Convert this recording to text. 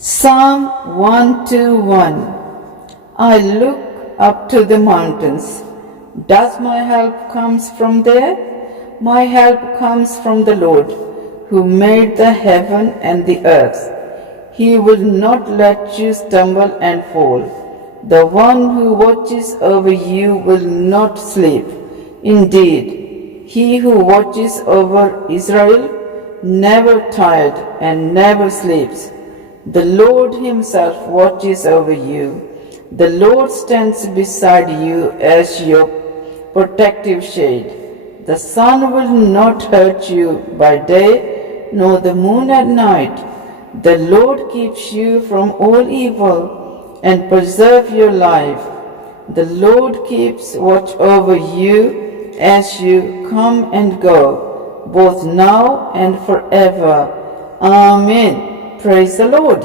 Psalm 121. I look up to the mountains. Does my help comes from there? My help comes from the Lord, who made the heaven and the earth. He will not let you stumble and fall. The one who watches over you will not sleep. Indeed, he who watches over Israel never tired and never sleeps. The Lord himself watches over you. The Lord stands beside you as your protective shade. The sun will not hurt you by day, nor the moon at night. The Lord keeps you from all evil and preserves your life. The Lord keeps watch over you as you come and go, both now and forever. Amen. Praise the Lord.